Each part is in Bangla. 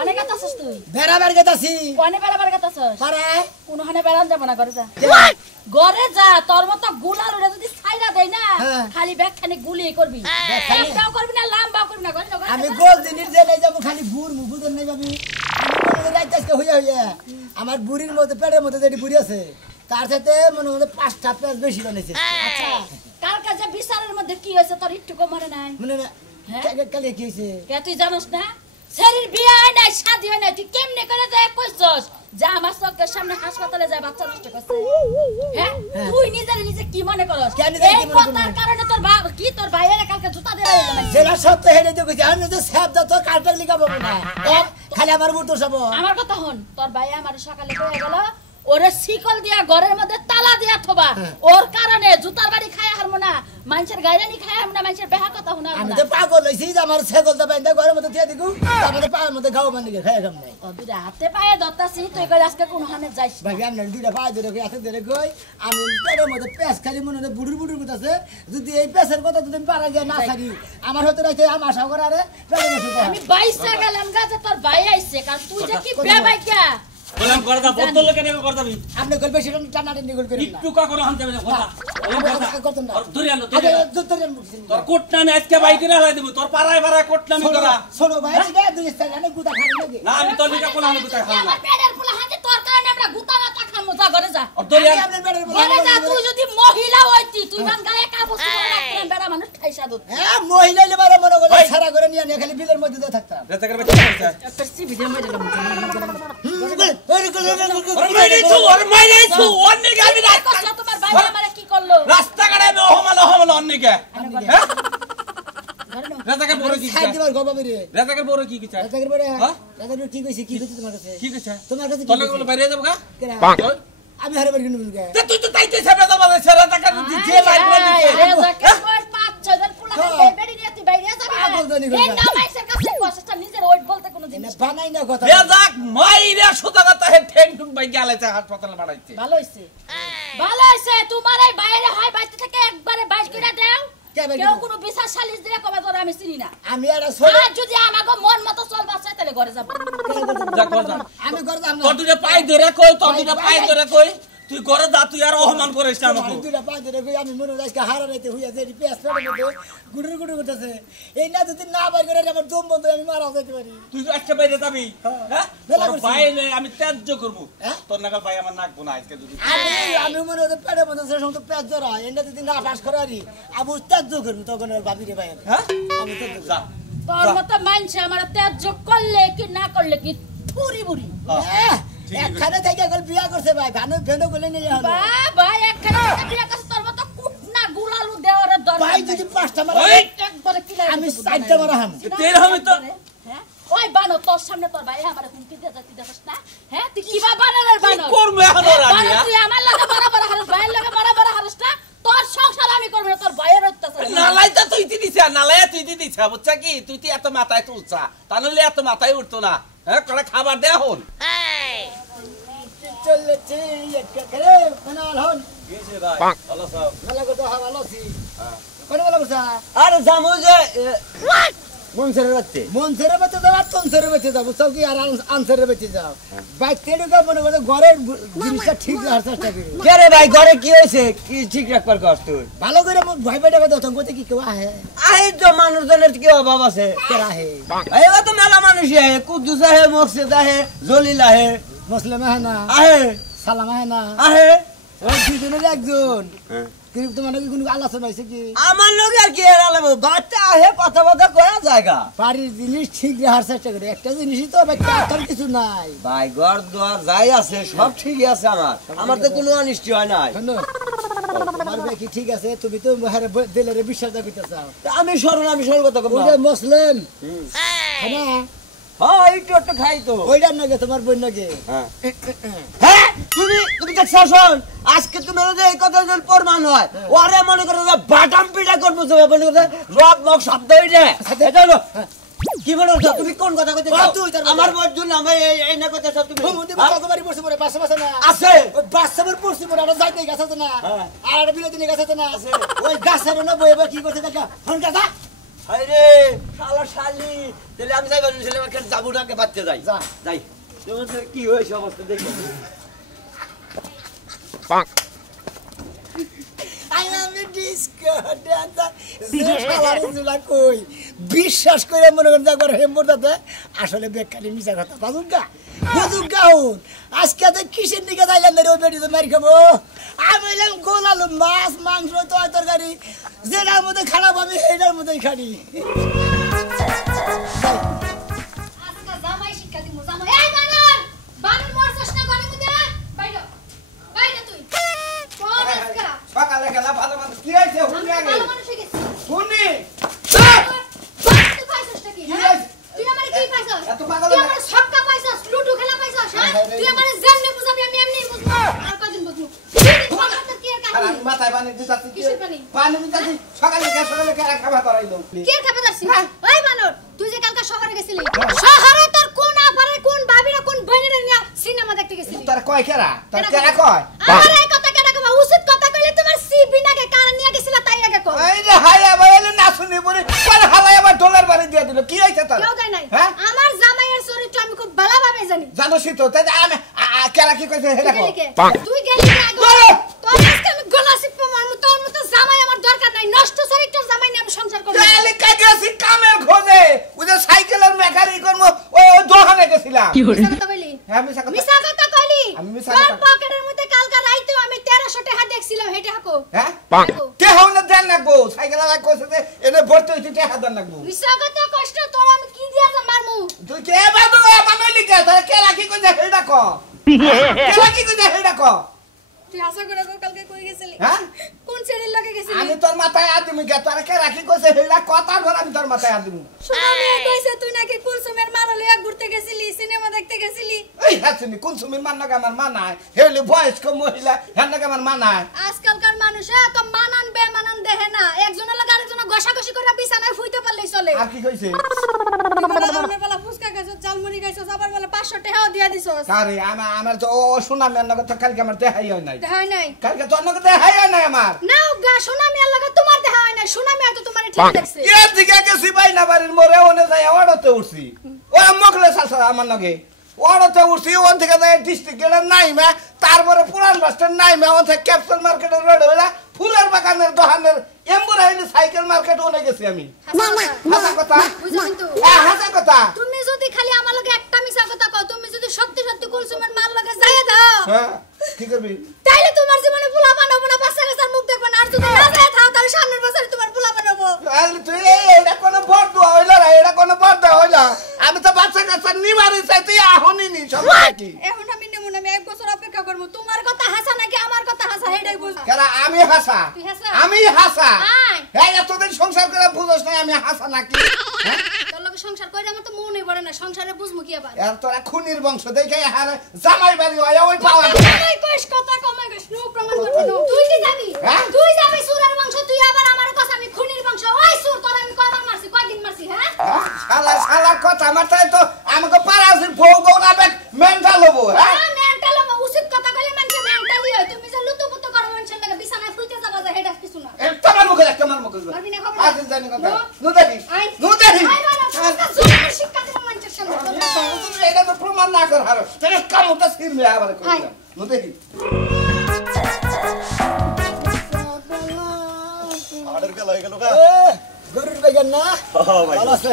অনেক আছস তুই বেড়াবার গেতাছি অনেক বেড়াবার গেতাছস পারে কোনখানে বেড়ান যাব না ঘরে যা ঘরে যা তোর মত গুলার উড়ে যদি ছাইরা দেই না খালি ব্যাগখানে গুলি করবি একটাও করবি না লাম্বাও করবি না ঘরে যা আমি গোল দিনের যে লই যাব খালি বুড় মুবুদের নাই যাবি আমি রাইতে আজকে হইয়া আমার বুড়ির মধ্যে পেটের মধ্যে যেটি বুড়ি আছে তার সাথে মনে মনে 5টা পেঁয়াজ বেশি বানাইছে আচ্ছা কাল কাজে বিচারের মধ্যে কি হইছে তোর একটু মনে নাই মনে না কালে কি হইছে কে তুই জানোস না শরীর বিয়ে হয় নাই শাদী হয় নাই তুই কেমনে করে যায় কইছস যা আমার চোখের সামনে হাসপাতালে যায় বাচ্চা নষ্ট করছে হ্যাঁ তুই নিজে কি মনে করস এই কথার কারণে তোর বাবা কি তোর ভাইয়ের কালকে জুতা দেয়া হইলো না সেটা সত্য হেডে তো কইছি আমি যে শব্দ তো কালটার লিখা পাবো না খালি আমার মুখ তো সব আমার কথা হন তোর ভাই আমার সকালে কইয়া গেল ওরে শিকল দিয়া ঘরের মধ্যে তালা দিয়া থবা ওর কারণে জুতার বাড়ি খায়া হারমো না মানুষের গায়রানি খায়া হারমো না মানুষের বেহা কথা হুনা আমি তো পাগল হইছি যে আমার ছাগল তো বাইন্দা ঘরের মধ্যে দিয়া দিগু আমাদের পায়ের মধ্যে গাও বানিয়ে খায়া খাম নাই ও দুইটা হাতে পায়ে ধরতাছি তুই কই আজকে কোন হানে যাইস ভাই আমি দুইটা পায়ে ধরে কই হাতে ধরে কই আমি পেটের মধ্যে পেঁচ খালি মনে হয় বুড়ুর কথাছে যদি এই পেঁচের কথা যদি পারা যায় না ছাড়ি আমার হতে রাইতে আমার আশা করে আরে আমি 22 গেলাম গাছে তোর ভাই আইছে কারণ তুই যে কি বেবাইকা বললাম করে দা বোতল কেন করে দাবি আপনি কল বেশি টানা টানি কল করেন না একটু কা করে হানতে হবে কথা করতে না ধরে আনো তোর কোট নামে আজকে বাইক করে হালাই দেব তোর পাড়ায় কোট নামে করা শোনো ভাই এটা দুই স্থানে গুতা খালি লাগে না আমি তোর লিখা কোন আমি গুতা খাই না আমার পেটের ফুলা হাতে তোর কারণে আমরা গুতা না খামু যা ঘরে যা আর ধরে ঘরে যা তুই যদি মহিলা হইতি তুই মান গায়ে কাপড় রাখতেন বেড়া মানুষ খাইসা দত হ্যাঁ মহিলা হইলে বারে মনে করে সারা করে নিয়ে নিয়ে খালি বিলের মধ্যে থাকতাম রেতা করে বেঁচে গেছে একটা সিবি দে মরে গেলাম রাস্তাঘাটে অহমান অন্যকে রাজাকের বড় কি সাইড দিবার গবা বেরে রাজাকের বড় কি চাই রাজাকের বড় রাজাকের কি কইছে কি কইছে তোমার কাছে কি কইছে তোমার কাছে তোর লাগে বাইরে যাব গা আমি হারে বের কিনু গে তুই তো তাইতে সেবে দাও বলে রাজাকে যে লাইন করে রাজাকের বড় 5-6 জন পোলা বেড়ি নিয়ে তুই বাইরে যাবি এই নামাইছের কাছে কষ্টটা নিজের ওইট বলতে কোনো জিনিস বানাই না কথা রাজাক মাইরা সুতা কথা হে ঠেং ঠুং বাই গেলাইছে হাসপাতালে বাড়াইছে ভালো হইছে তোমার এই বাইরে হয় বাইতে থেকে একবারে বাইর করে দাও কেউ কোনো বিচার সালিশ দিলে কবে তোর আমি চিনি না আমি আর সোনা যদি আমাকে মন মতো চলবা চাই তাহলে ঘরে যাব যা কর যা আমি ঘরে যাব না তোর দুটো পাই ধরে কই তোর দুটো পাই ধরে কই তুই ঘরে যা তুই আর অপমান করিস না আমাকে দুইটা পাই ধরে কই আমি মনে আজকে হারা রাইতে হইয়া যে পেস পেড়ে মধ্যে গুড়ুর করতেছে এই না যদি না বাইর করে আমার দম বন্ধ আমি মারা যাইতে পারি তুই তো আজকে বাইরে যাবি হ্যাঁ তোর বাইরে আমি ত্যায্য করব তোর নাগাল ভাই আমার নাকবো না আজকে যদি আমি মনে হতে পেড়ে মধ্যে সে সমস্ত পেট জরা এন্ডা যদি না পাস করারি আবু ত্যায্য করব তখন আর ভাবি রে ভাই হ্যাঁ আমি তো যা তোর মতো মানছে আমার ত্যায্য করলে কি না করলে কি থুরি বুড়ি একখানে থেকে গল বিয়া করছে ভাই ভানু ফেনো বলে নিয়ে হলো বাবা একখানে বিয়া করছে তোর মতো কুটনা গুলালু দেওয়ার দরকার ভাই যদি পাঁচটা মারা একবারে কিলাই আমি সাইডটা মারা হাম তেল হবে তো হ্যাঁ ওই বানো তোর সামনে তোর ভাই আমারে হুমকি দিয়ে যাচ্ছি দেখছ না হ্যাঁ তুই কিবা বানানোর বানো করবে এখন রাজি তুই আমার লাগে বরাবর হারস ভাইয়ের লাগে বরাবর হারস না তোর সংসার আমি করব না তোর ভাইয়ের অত্যাচার নালাইতা তুই দিছিস নালাইয়া তুই দিছিস বুঝছ কি তুই তো এত মাথায় তুলছা তাহলে এত মাথায় উঠতো না হ্যাঁ করে খাবার দেয়া হল চলছে একটা করে বানাল হন গেছে ভাই ভালো সব ভালো কথা ভালো আছি কোন ভালো কথা আরে জামু যে মনসেরের বাচ্চা যাও আর তনসেরের বাচ্চা যাও বুঝছো কি আর আনসারের বাচ্চা যাও বাইক তেড়ুকা মনে করে ঘরের জিনিসটা ঠিক রাখার চেষ্টা করি কে রে ভাই ঘরে কি হয়েছে কি ঠিক রাখবার কষ্ট ভালো করে ভয় পেটে কথা তখন কোথায় কি কেউ আহে আহে তো মানুষজনের কি অভাব আছে কে আহে এবার তো মেলা মানুষই আহে কুদ্দুস আহে মকসেদ আহে জলিল আহে মুসলিম আহে না আহে সালাম আহে না আহে ওই দুজনের একজন কিন্তু তোমার নাকি কোনো আলোচনা হয়েছে কি আমার লোক আর কি আলাদা বাচ্চা আহে কথা কথা করা জায়গা বাড়ির জিনিস ঠিক রাখার চেষ্টা করি একটা জিনিসই তো আর কিছু নাই ভাই ঘর দুয়ার যাই আছে সব ঠিকই আছে আমার তো কোনো অনিষ্টি হয় নাই তোমার কি ঠিক আছে তুমি তো দিলের বিশ্বাস করতে চাও আমি সরল কথা বলবো মুসলিম হ্যাঁ হ্যাঁ একটু একটু খাই তো ওইটার নাকি তোমার বোন নাকি হ্যাঁ তুমি দেখছো শোন আজকে তুমি এই কথা যদি প্রমাণ হয় ওরে মনে করো বাটাম পিটা করবো মনে করো রক মক শব্দ হইছে এটা হলো কি বলছো তুমি কোন কথা কইতে ও, তুই তার আমার মধ্যে। বর্জুন আমি এই না কইতেছ তুমি মুদি কতবারই পড়ছি পরে বাসা বাসা না আছে ওই বাসাবার পড়ছি পরে একটা যাইতে গেছে তো না হ্যাঁ। আর একটা বিলেতে গেছে তো না ওই গাছের না বইবা কি করতে দেখা ফোন কাটা আরে শালা শালি তাহলে আমি যাই বলছি ছেলে আমাকে যাবো না কে বাচ্চা যাই যা। যাই তোমার সাথে কি হয়েছে অবস্থা দেখি আমি ডিস্কো ডান্সার যে শালার জুলা কই বিশ্বাস করে মনে করেন একবার হেমবরদাতে আসলে বেকারি মিছা কথা বাজুগা বুজুগা হুন আজকে তো কিসের দিকে যাইলাম না ওই বেটি তো মারি খাবো আমি এলাম গোল আলু মাছ মাংস তরকারি যেটার মধ্যে খারাপ আমি সেটার মধ্যেই খানি আজকে জামাই শিক্ষা দিমু জামাই এই বানর বানর মরছস না ঘরের মধ্যে বাইরে বাইরে তুই কোন আজকা সকালে গেলা ভালো মানুষ কি হয়েছে হুনি আগে ভালো মানুষ হয়ে গেছিস হুনি তুই পাইছস কি হ্যাঁ তুই আমারে কি পাইছস এত পাগল তুই না। আমারে সবকা পাইছস লুডু খেলা পাইছস হ্যাঁ তুই আমারে যেমনে বুঝাবি আমি এমনি বুঝবো আর কদিন বুঝবো তুই কথা কি আর আর কাহিনী আমি মাথায় পানি দিতাছি কিসের পানি? পানি দিতাছি সকালে কেরা খাবার ধরাইলো কি আর খাবে দাসি ওই বানর তুই যে কালকে শহরে গেছিলি শহরে তোর কোন আফারে কোন ভাবিরা কোন বইনের নিয়া সিনেমা দেখতে গেছিলি তার কয় কেরা তার কেরা কয় আমার এই কথা কেন কবা উচিত কথা কইলে তোমার সিবি নাকে কান নিয়া গেছিলা তাই আগে কও এই যে হায়া বাইলে না শুনি পরে কোন হালাই আবার ডলার বাড়ি দিয়ে দিল কি হইছে তার কেউ দেয় নাই হ্যাঁ আমার জামাইয়ের চরিত্র আমি খুব ভালোভাবে জানি জানোসি তো তাই আমি কেরা কি কইছে হেডা কো তুই গেলি আগে তোর আজকে আমি গলা সিপ্পা মারমু তোর মতো জামাই আমার দরকার নাই নষ্ট চরিত্রের জামাই নিয়ে আমি সংসার করব তাহলে কাজে কামের খোঁজে ওই যে সাইকেলের মেকানিক করব ওই দোকানে গেছিলাম মিছা কথা কইলি হ্যাঁ মিছা কথা মিছা কথা কইলি আমি মিছা তোর কথা- পকেটের মধ্যে কালকা রাইতে আমি 1300 টাকা দেখছিলাম হেটে হাকো হ্যাঁ কে হওনা দেন লাগবো সাইকেল লাগা কইছে যে এনে ভর্তি হইতে টাকা দেন লাগবো মিছা কথা কষ্ট তোর আমি কি দিয়া মারমু তুই কে বাদু বানাইলি কে তার কে রাখি কইছে হেডা ক কে রাখি কইছে হেডা ক তুই আশা করে কালকে কই গেছিলি হ্যাঁ কোন ছেলের লগে গেছিলি আমি তোর মাথায় আদিমি কে তোর কে রাখি কইছে হেডা কথা ঘর আমি তোর মাথায় আদিমি শোনা মেয়ে কইছে তুই নাকি কুলসুমের মারা লইয়া ঘুরতে গেছিলি সিনেমা দেখতে গেছিলি এই হাসিনি কোন সুমির মান নাকি আমার মানায় হেলে বয়স্ক মহিলা হ্যাঁ নাকি আমার মানায় আজকালকার মানুষ এত মানান বেমানান দেহে না একজনের লগে আরেকজনের ঘষাঘষি করে বিছানায় ফুইতে পারলেই চলে আর কি কইছে আমরা বলা ফুসকা খাইছস চালমুড়ি খাইছস আবার বলে 500 টাকাও দিয়া দিছস আরে আমার তো ও শোনা মেয়ের নগর তো কালকে আমার দেখাই হয় নাই দেখাই নাই কালকে তোর নগর দেখাই হয় নাই আমার নাও গা সোনা মিয়ার লগে তোমার দেখা হয় না সোনা মিয়া তো তোমারে ঠিক দেখছে এর দিকে গেছি বাইনা বাড়ির মোরে ওনে যাই ওড়তে উঠছি ও মকলে সাসা আমার নগে ওড়তে উঠছি ওন থেকে যাই ডিস্ট্রিক্ট গেটের নাইমা তারপরে পুরান বাসস্ট্যান্ড নাইমা ওন থেকে ক্যাপসুল মার্কেটের রোডে বেলা ফুলের বাগানের দোকানের এমবুরাইনি সাইকেল মার্কেট ওনে গেছি আমি হাসা কথা বুঝছো কিন্তু হ্যাঁ হাসা কথা তুমি যদি খালি আমার লগে একটা মিছা কথা কও তুমি যদি সত্যি সত্যি কুলসুমের মাল লগে যাইয়া দাও হ্যাঁ কি করবি তাইলে তোমার জীবনে পোলা বানাবো না বাচ্চা কাচ্চার মুখ দেখবে না আর যদি না যায় থাও তাহলে সামনের বছরে তোমার পোলা বানাবো আরে তুই এটা কোনো বড় হইল না এটা কোনো বড় হইল আমি তো বাচ্চা কাচ্চা নিবারই চাই তুই আহনি নি সব কি এখন আমি নেব না আমি এক বছর অপেক্ষা করব তোমার কথা হাসা নাকি আমার কথা হাসা হেডাই বুঝ কেরা আমি হাসা তুই হাসা? আমি হাসা আয়। হ্যাঁ এতদিন সংসার করে বুঝোস না আমি হাসা নাকি হ্যাঁ তোর লগে সংসার কইরা আমার তো মনে পড়ে না সংসারে বুঝমু কি আবার আর তোরা খুনির বংশ দেখে আর জামাই বাড়ি হয় ওই পাওয়া কমাই কইস কথা কমাই কইস নো প্রমাণ করতে নো তুই কি যাবি হ্যাঁ? তুই যাবি সুরের বংশ তুই আবার আমার কথা আমি খুনির বংশ ওই সুর তোর আমি কয়বার মারছি কয়দিন মারছি হ্যাঁ শালার কথা মাথায় তো আমাকে পারাসির বউ গৌরা বেক মেন্টাল হবো হ্যাঁ মেন্টাল উচিত কথা কইলে মানুষ মেন্টালি হয় তুমি যে লুতুপুতু করো মানুষের লাগে বিছানায় ফুইতে যাবা যা হেডা কিছু না তোমার মুখে একটা মার মুখে পারবি না খবর আজ জানি কথা নু দেখি আই নু দেখি আই বাবা জোরে শিক্ষা দিব মানুষের সামনে এটা তো প্রমাণ না কর হারো তাহলে কামটা ছিড়বে আবার কই নু দেখি অর্ডার কে লাগে লোকা গরুর বেগান না ভাই ভালো আছে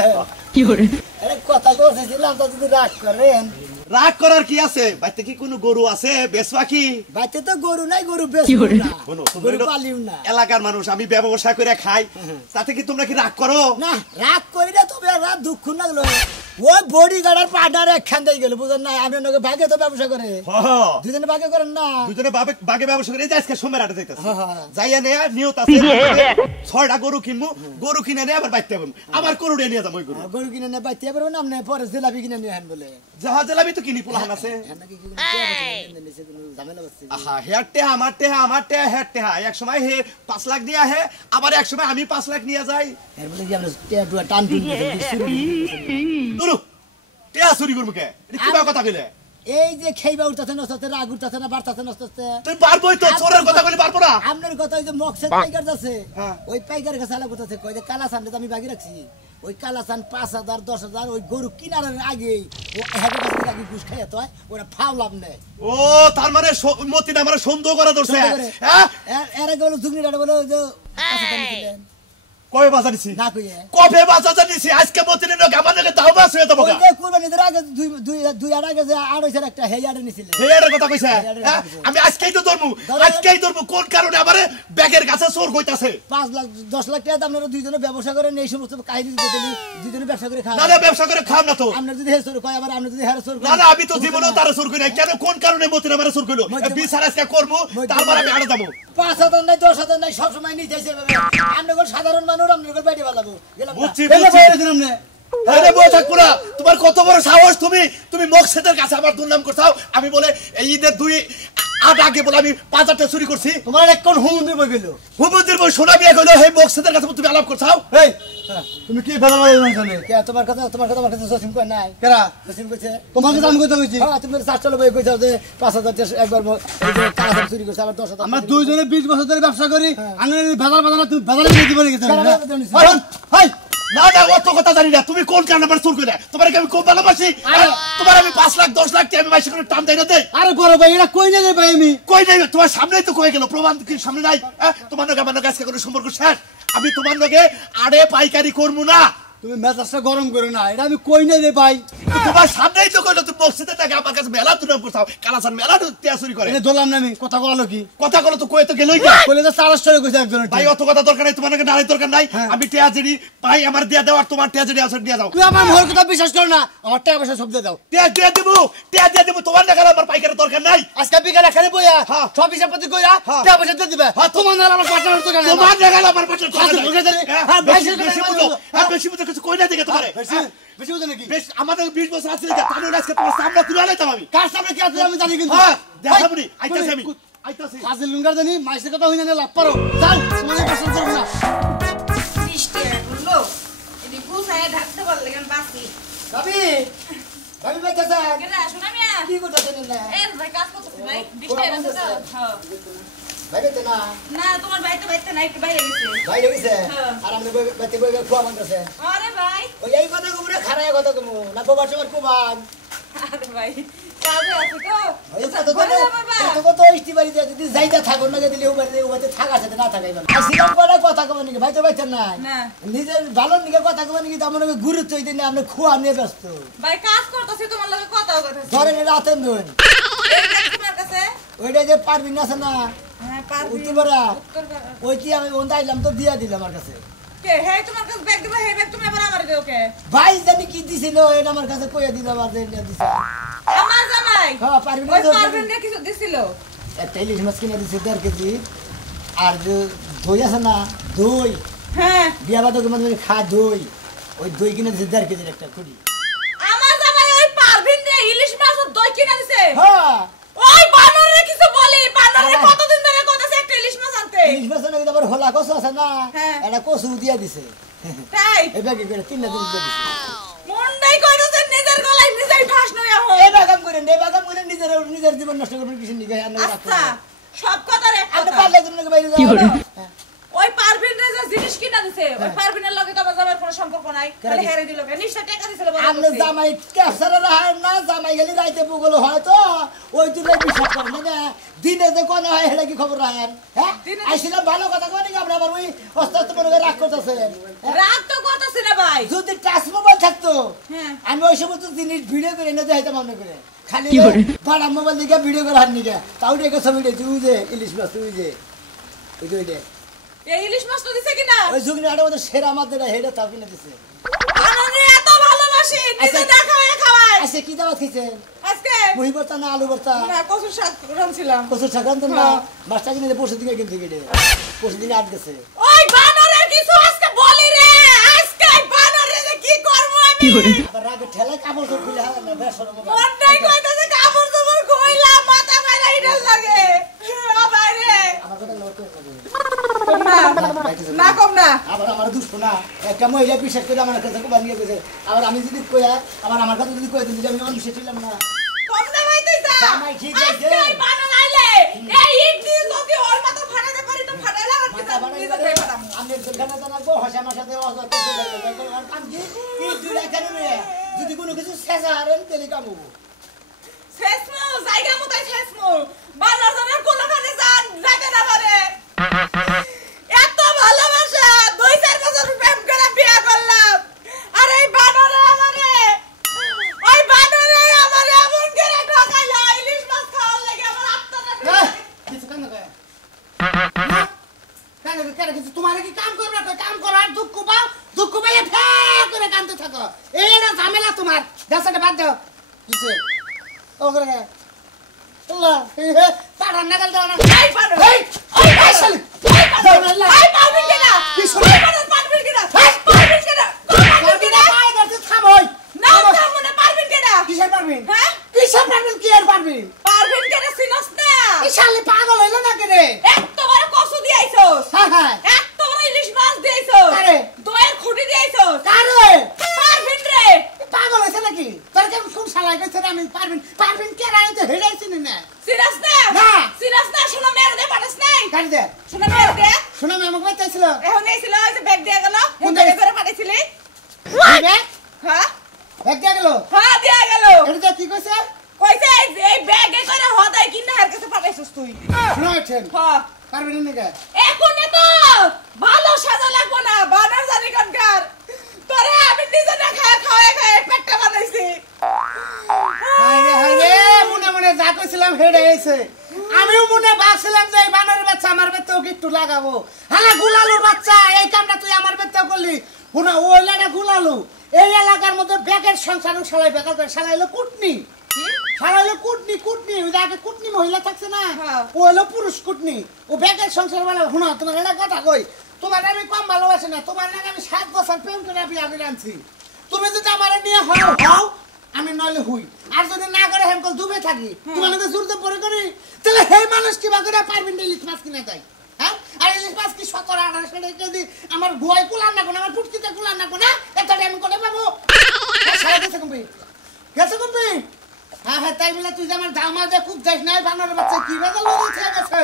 আরে কথা কইছিলাম তো যদি রাগ করেন রাগ করার কি আছে বাইতে কি কোনো গরু আছে বেচবা কি বাইতে তো গরু নাই গরু বেচবো না শোনো, তোমরা গরু এটা- পালিও না এলাকার মানুষ আমি ব্যবসা করে খাই তাতে কি তোমরা কি রাগ করো না রাগ করি না তবে রাত দুঃখ লাগলো ওই বডি গার্ডার পার্টনার একখান দিয়ে গেল বুঝেন না আপনি নকে ভাগে তো ব্যবসা করে দুজনে ভাগে করেন না দুজনে বাগে ব্যবসা করে এই যে আজকে সোমের হাটে যাইতাছে হ্যাঁ। যাইয়া নেয়া নিয়ত আছে 6টা গরু কিনবো গরু কিনে নিয়ে আবার বাইতে পারবো আমার গরুটা নিয়ে যাবো ওই গরু গরু কিনে নিয়ে বাইতে পারবেন আপনি পরে জিলাপি কিনে নিয়ে আন বলে জাহাজ জেলাবি তো কিনি পোলাহান আছে ঝামেলা বসছে আহা হেয়ার টেহা আমার টেহা হেয়ার টেহা এক সময় হে 5 লাখ দিয়া হে আবার এক সময় আমি 5 লাখ নিয়ে যাই এর বলে কি আমরা টেয়া টান টুন দুরু টেহা চুরি করবো কে এটা কি কথা কইলে এই যে খেইবা উঠতেছে নস্তে রাগ উঠতেছে না বাড়তেছে নস্তে তুই পারবই তো চোরের কথা কইলে পারবো না আপনার কথা ওই যে মকসেদ পাইকার আছে হ্যাঁ। ওই পাইকারের কাছে আলাপ করতেছে কই যে কালা সানটা আমি বাকি রাখছি ওই কালা সান 5,000 10,000 ওই গরু কিনার আগে ও হেগে কাছে আগে ঘুষ খাইয়া তো ওরা ফাও লাভ নেই ও তার মানে মতিটা আমার সন্দেহ করা ধরছে সন্দেহ করে। হ্যাঁ এর আগে বলো জুগনি ডাড়ে বলো যে কাছে টানিছিলেন কবে বাজা দিছি না কইয়ে কবে বাজা দিছি আজকে মতিনের লোক আমাদের দাও বাস হয়ে যাবো ওই যে কুরবানিদের আগে দুই আর আগে যে আর হইছে একটা হেয়ারে নিছিলেন হেয়ারের কথা কইছে হ্যাঁ? আমি আজকেই তো ধরমু কোন কারণে আমারে ব্যাগের কাছে চোর কইতাছে 5 লাখ 10 লাখ টাকা আপনারা দুইজনে ব্যবসা করেন এই সমস্ত কাহিনী দিতে দিলি দুইজনে ব্যবসা করে খান না ব্যবসা করে খাম না তো আমরা যদি হের চোর কয় আবার আমরা যদি হের চোর না আমি তো জীবনেও তারা চোর করি না কেন কোন কারণে মতিন আমারে চোর কইলো বিচার আজকে করবো তারপর আমি আড়ে যাবো 5,000 নাই 10,000 নাই সব সময় নিতেছে আমরা কোন সাধারণ মানুষ আমরা কোন বাইরে বালাবো গেলাম বুঝছি আরে বই থাকবো না তোমার কত বড় সাহস তুমি মকসেদের কাছে আমার দুর্নাম করছাও আমি বলে এই ঈদের 2 আগে বলে আমি 5,000 চুরি করছি তোমার এক কোন হুমুন্দির বই গেল হুমুন্দির বই সোনা বিয়ে কইলো হে মকসেদের কাছে তুমি আলাপ করছাও এই তুমি কি বেদনা জানো কে তোমার কথা আমার কাছে জসিম কই নাই কেরা জসিম কইছে তোমার কাছে আমি কইতে কইছি হ্যাঁ তুমি 4 বই কইছো যে 5,000 একবার এই যে টাকা চুরি করছ আবার 10,000 আমরা দুইজনে 20 বছর ধরে ব্যবসা করি আঙ্গনে বাজার বাজার তুমি বাজারে দিতে পারি গেছ হাই না অত কথা জানি না তুমি কোন কারণে আমার চুর কইলে তোমার কি আমি খুব ভালোবাসি তোমার আমি 5 লাখ 10 লাখ আমি মাসে করে টান দেই না দেই আরে বড় ভাই এটা কই না রে ভাই আমি কই নাই তোমার সামনেই তো কই গেল প্রমাণ কি সামনে নাই তোমার লগে আমার লগে আজকে কোনো সম্পর্ক শেষ আমি তোমার লগে আড়ে পাইকারি করবো না তুমি মেজাজটা গরম করো না এটা আমি কই না রে ভাই তোমার সামনেই তো কইলো তুমি মসজিদের টাকা আমার কাছে মেলা তুলে করছাও কালাসান মেলা টিয়া চুরি করে এটা দলাম না আমি কথা কইলো কি কথা কলো তো কই তো গেলই না কইলে তো 400 কইছে একজন ভাই অত কথা দরকার নাই তোমার লগে নাড়াই দরকার নাই আমি টিয়া জেডি ভাই আমার দিয়া দাও আর তোমার টিয়া জেডি আছে দিয়া দাও তুই আমার মোর কথা বিশ্বাস কর না আমার টাকা পয়সা সব দিয়ে দাও টিয়া দিয়া দেবো তোমার টাকা আমার পাইকারের দরকার নাই আজকে বিকালে এখানে বইয়া হ্যাঁ। সব হিসাব পাতি কইরা টাকা পয়সা দিয়ে দিবে তোমার নাম আমার পার্টনার তো কেন তোমার টাকা আমার পাশে হ্যাঁ, বেশি বুঝে কিছু কই না দিকে তোমারে বেশি বুঝো নাকি বেশ আমাদের 20 বছর আছে তাহলে আজকে তোমার সামনে তুলে আনাইতাম আমি কার সামনে কি আছে আমি জানি কিন্তু হ্যাঁ দেখাবনি আইতাছি আমি আইতাছি ফাজিল লুঙ্গার জানি মাইসের কথা হইনা লাভ পারো চল মানে পছন্দ করব না বৃষ্টি বললো এদি গুছায় ঢাকতে পারলে কেন বাসি ভাবি ভাবি বেঁচেছে কেন শোনা মিয়া কি করতেছেন না এর ভাই কাজ করতেছ ভাই বৃষ্টি আছে তো হ্যাঁ ভাই বেঁচে না না তোমার ভাই তো বাইতে না একটু বাইরে গেছে ভাই গেছে আর আমরা বেঁচে বই খোয়া বানতেছে আরে ভাই ওই এই কথা কমু না খারাপ কথা কমু না কোবার সময় কোবান আরে ভাই কাজে আছে তো ওই কথা বলে দাও বাবা তো তো ইস্তিবারি যদি যাইতা থাকুন না দিলে উবারে থাকা আছে না থাকাই ভালো আসিলাম বড় কথা কবেন নাকি ভাই তো বাইছেন না না নিজের ভালো নিকে কথা কবেন নাকি তেমন গুরুত্ব দিন না আপনি খোয়া নিয়ে ব্যস্ত ভাই কাজ করতেছি তোমার লগে কথাও কথা ধরেন রাতেন ধরেন তোমার কাছে ওইটা যে পারবি না আছে না হ্যাঁ পারবি উত্তরপাড়া উত্তরপাড়া ওই কি আমি ওন আইলাম তো দিয়া দিল আমার কাছে কে হে তোমার কাছে ব্যাগ দিবা হে ব্যাগ তুমি আবার আমার দেও কে ভাই জানি কি দিছিল এটা আমার কাছে কইয়া দিল আবার যে দিছে আমার জামাই হ্যাঁ পারবি না ওই পারবেন না কিছু দিছিল একটা ইলিশ মাছ কিনে দিছে 1.5 কেজি আর যে দই আছে না দই হ্যাঁ বিয়া বাদকে মানে খা দই ওই দই কিনে দিছে 1.5 কেজির একটা কুড়ি আমার জামাই ওই পারবেন রে ইলিশ মাছ আর দই কিনে দিছে হ্যাঁ ওই বানরে কিছু বলি বানরে কতদিন ধরে কইতাছে একটা ইলিশ মাছ আনতে ইলিশ মাছ নাকি আবার হোলা কচু আছে না হ্যাঁ। এটা কচু দিয়া দিছে তাই এই ব্যাগে করে 3 দিন দিয়ে দিছে মন্ডাই কইতাছে নিজের গলায় নিজেই ঠাস নয় এখন এই বাগাম করে নিজের জীবন নষ্ট করবেন কিছু নিগে আচ্ছা সব কথার এক আপনি কথা পারলে তুমি বাইরে যাও ওই পারভিন রে যে জিনিস কিনা দিছে ওই পারভিনের লগে তো আমার জামাইয়ের কোনো সম্পর্ক নাই খালি হেরে দিল কে নিশ্চয় টাকা দিছিল আপনি জামাই ক্যাপচারে রাখেন না জামাই গেলি রাইতে পুগল হয় তো ওই তুলে বিশ্বাস করেন না দিনে যে কোন হয় হেলে কি খবর রাখেন হ্যাঁ আইছিলাম ভালো কথা কই নাকি আপনি আবার ওই অস্তে অস্তে মনে করে রাগ করতেছেন রাগ তো করতেছ না ভাই যদি টাচ মোবাইল থাকতো হ্যাঁ আমি ওই সমস্ত জিনিস ভিডিও করে এনে দেখাইতাম মনে করে খালি বড় মোবাইল দিকে ভিডিও করে হাত নিকে তাও দেখে ছবি দেখছি ওই যে ইলিশ মাছ ওই যে ওই যে এই ইলিশ মাছ তো দিছে কিনা ওই যুগনি আড়ে মধ্যে সেরা মাছ যেটা হেডে তাও কিনে দিছে আনন্দ এত ভালোবাসে বসি নিজে না খাওয়া খাওয়াই আজকে কি দাওয়াত খেয়েছেন? আজকে মুহি ভর্তা না আলু ভর্তা? না কচুর শাক রাঁধছিলাম কচুর শাক রাঁধতেন না? মাছটা কিনে পরশু দিকে কিনতে গেলে পরশু দিকে আট গেছে। ওই বানরের কিছু আজকে বলি রে আজকে বানরে যে কি করব আমি আবার রাগে ঠেলে কাপড় চোপড় খুলে হালা না বেশ সরম বাবা। অন্যায় কইতাছে কাপড় চোপড় কইলা মাথা মারা ইডাল লাগে আবার রে আমার কথা লড় করে লাগে। না কম না আবার আমার দুষ্ট না একটা মহিলা বিশ্বাস করে আমার কাছে খুব ভাঙিয়ে গেছে। আবার আমি যদি কইয়া আবার আমার কথা যদি কই দিন যদি আমি অনিশ্চিত ছিলাম না। কম না ভাই তুইতা জামাই ঠিক আছে। আজকে বানর আইলে এই ইট দিয়ে যদি ওর মাথা ফাটাতে পারি তো ফাটাইলা আর কি নিজে তাই ফাটাম আমি যেখানে জানাবো হাসি আমার সাথে অজর করতে যাবে আর কাম কি কি দুলা কেন রে যদি কোনো কিছু শেষা আরেন তেলি কামু শেষমু জায়গা মতই শেষমু বানর জনের কোনখানে যান যাইতে না পারে এত ভালোবাসা 2-4 বছর প্রেম করে বিয়ে করলাম আর এই বানরে আমারে ওই বানরে আমারে এমন করে ঠকাইলো ইলিশ মাছ খাওয়ার লাগে আমার আত্মাটা কিছু কেন কয় কেন কিছু তোমার কি কাম করবে কাম করার দুঃখ পাই ফে করে কান্দতে থাকো এই না ঝামেলা তোমার দেশটা বাদ দাও কিছু ও করে আল্লাহ পাড়া নাগাল দাও না এই বানর এই ওই শালি এই বানর এই পারবিন কিনা কি শুনে এই বানর পারবিন কিনা পারবিন কিনা পারবিন কিনা কাই করতে থামই না না মনে পারবিন কিনা কিসের পারবিন হ্যাঁ কিসের পারবিন কি আর পারবিন পারবিন কিনা চিনস না এই শালি পাগল হইলো না কেরে এত বড় কসু দিয়াইছস হ্যাঁ হ্যাঁ এত বড় ইলিশ মাছ দিয়াইছস কারে? দয়ের খুঁটি দিয়াইছস কারে পারবিন রে পাগল হইছে নাকি তোর কেমন কোন শালাই কইছে আমি পারবিন কে রাইতে তো হেডাইছিস না চিনস না না। চিনস না শোনো মেরে দে পাঠাস নাই কাটি দে শোনো মেরে দে শোনা আমি আমাকে বলতেছিল এখন এইছিল ওই যে ব্যাগ দিয়ে গেল কোন ব্যাগে জায়গায়? করে পাঠাইছিলি হ্যাঁ এক দিয়া গেল হ্যাঁ দিয়ে গেল এটা কি কইছে কইছে এই ব্যাগে করে হদাই কিনা হার কাছে পাঠাইছস তুই শুনাইছেন হ্যাঁ পারবিন নাকি এখনই তো ভালো সাজা লাগবো না বানার জানি কানকার তোরে আমি নিজে না খাওয়া পেটটা বানাইছি হাইরে মনে মনে যা কইছিলাম হেডাইছে আমিও মনে ভাবছিলাম যে এই বানরের বাচ্চা আমার বেতেও একটু লাগাবো হালা গুলালুর বাচ্চা এই কামটা তুই আমার বেতেও করলি হুনা ওই লাটা গুলালু এই এলাকার মধ্যে ব্যাগের সংসার শালাই বেকার করে শালাইলো কুটনি শালাইলো কুটনি ওই আগে কুটনি মহিলা থাকছে না হ্যাঁ। ও হলো পুরুষ কুটনি ও ব্যাগের সংসার বলে হুনা তোমার এটা কথা কই তোমার আমি কম ভালোবাসি না তোমার নাকি আমি 7 বছর প্রেম করে বিয়া করে আনছি তুমি যদি আমার নিয়ে হও আমি নইলে হুই আর যদি না করে হেমকল ডুবে থাকি তোমার নাকি জোরতে পরে করি তাহলে হে মানুষ কিবা করে পারবেন না ইলিশ মাছ কিনে দেয় হ্যাঁ আর ইলিশ মাছ কি 17-18 টাকা যদি আমার গোয়াই কুলান না কোন আমার পুটকিতে কুলান না কোন এতটা আমি করে পাবো সারা গেছে কমবি হ্যাঁ তাই বলে তুই যে আমার জামা দিয়ে খুব যাইস নাই বানরের বাচ্চা কি বেজাল বেজাল থেকে গেছে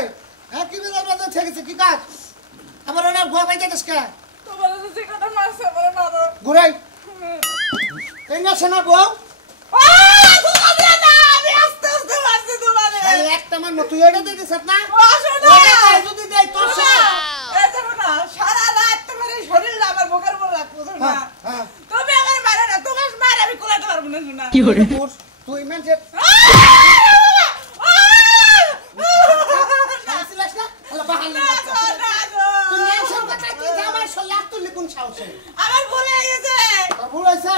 হ্যাঁ কি বেজাল বেজাল থেকে গেছে কি কাজ আবার ওনার গোয়া পাইতে গেছে তোমার যে কথা মারছে বলে মারো ঘুরাই এই না শোনা বউ ধোকা দে না আমি আস্তে আস্তে মারছি তোমারে এই একটা মান তুই এটা দিয়ে দিছ না শোনো ওটা যদি দেই তোর এই দেখো না সারা রাত তোমার এই শরীরটা আমার বুকের উপর রাখবো না হ্যাঁ তুমি আমার মারে না তোমার মার আমি কোলাতে পারবো না শোনা তুই মেনছে শান্তিলাস না আল্লাহ বাহাল না তুই মেনশন কথা কি আমার সল্লাহ তুই কোন সাহস আমার ভুলে গেছে ভুল হইছে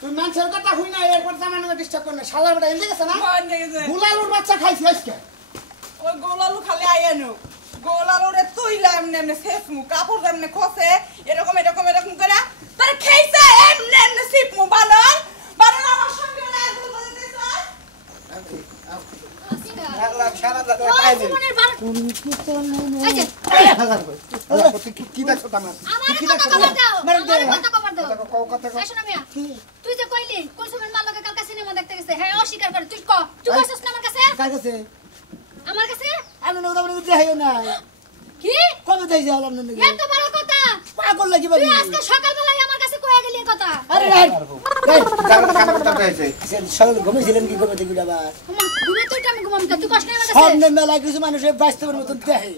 তুই মেনশন কথা হই না এরপর জামানো ডিস্টার্ব কর না শালার বড় এন্ডে গেছে না মন গেছে গুলালুর বাচ্চা খাইছিস আজকে ওই গোলালু খালি আইয়ানো গোলালু রে তুইলা এমনে শেষ মু কাপড় এমনে খসে এরকম করে তার খাইছে এমনে সিপ মু বানর আমার সঙ্গে না তুই বলতেছ আল্লাহ সারা দাদা পাই দে কি দেখছ তোমার তুই যে কইলি কুলসুমের মালকে কালকে সিনেমা দেখতে গেছে হ্যাঁ অস্বীকার করে তুই কইছস না আমার কাছে কার কাছে আমার কাছে আমি না ওটা বলে দেখাইও না কি কবে যাই যাওয়ালাম না নাকি এত বড় কথা পাগল লাগি বাড়ি তুই আজকে সকালবেলায় আমার কাছে কইয়া গেলি এই কথা আরে জানো কানে কথা কইছে সকালে ঘুমিয়েছিলেন কি ঘুমাতে গেলে আবার আমা ঘুমে তুই আমি ঘুমাম তুই কষ্ট নাই আমার কাছে সামনে মেলা কিছু মানুষের বাস্তবের মতন দেখে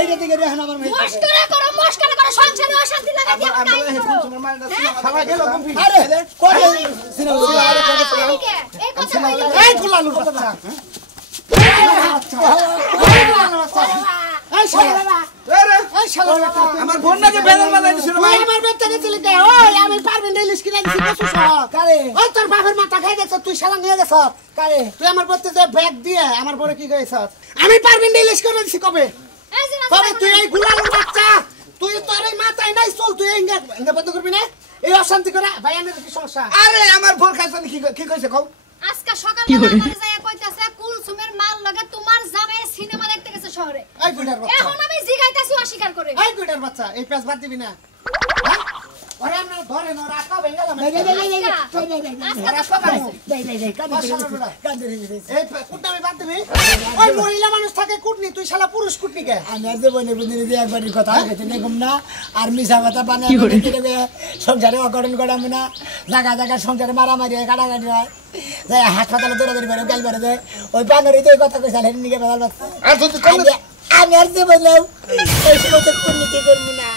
এইটা দিকে দেখেন আমার মেয়ে মস্করা করো সংসারে অশান্তি লাগা দিয়ে আমরা এই কুলসুমের মাইন্ডা সিনেমা খাওয়া গেল কমপ্লিট আরে করে সিনেমা এই কথা কইলি এই গুলালুর কথা ওই শালা আরে ওই শালা আমার বোন নাকি বেদল বাজাই দিছিল তুই আমার বেটা গেছিলি কে ওই আমি পারবেন না ইলিশ কিনে দিছি কত সব কারে ওই তোর বাপের মাথা খাই দেখছ তুই শালা নিয়ে গেছ কারে তুই আমার বলতে যে ব্যাগ দিয়ে আমার বড় কি কইছ আমি পারবেন না ইলিশ করে দিছি কবে এই যে তবে তুই এই গুলার বাচ্চা তুই তোর এই মাথায় নাই চল তুই ইঙ্গা বন্ধ করবি না এই অশান্তি করে ভাই আমার কি সমস্যা আরে আমার বোন খাইছে কি কইছে কও আজকে সকালে আমার যাইয়া কইতাছে কুলসুমের মাল লগে তোমার জামাই সিনেমা দেখতে গেছে শহরে এই গুলার বাচ্চা এখন আমি জিগাইতাছি অস্বীকার করে এই গুলার বাচ্চা এই পেছ বাদ দিবি না ওরে আমরা ধরে না রাখা বেঙ্গালাম এই কুটনামি বাদ দিবি ওই মহিলা মানুষ থাকে কুটনি তুই শালা পুরুষ কুটনি কে আমি আর জীবনে বুঝিনি যে একবারই কথা হইতে নেকুম না আর মিশা কথা বানিয়ে সংসারে অঘটন করাম না জায়গা জায়গা সংসারে মারামারি হয় কাটাকাটি হয় যাই হাসপাতালে দৌড়াদৌড়ি করে গাল বেড়ে যায় ওই বানরই তো ওই কথা কইসাল হেন নিকে বেড়াল বাচ্চা আর তুই কম আমি আর জীবনে এই সময় কুটনি কি করবি না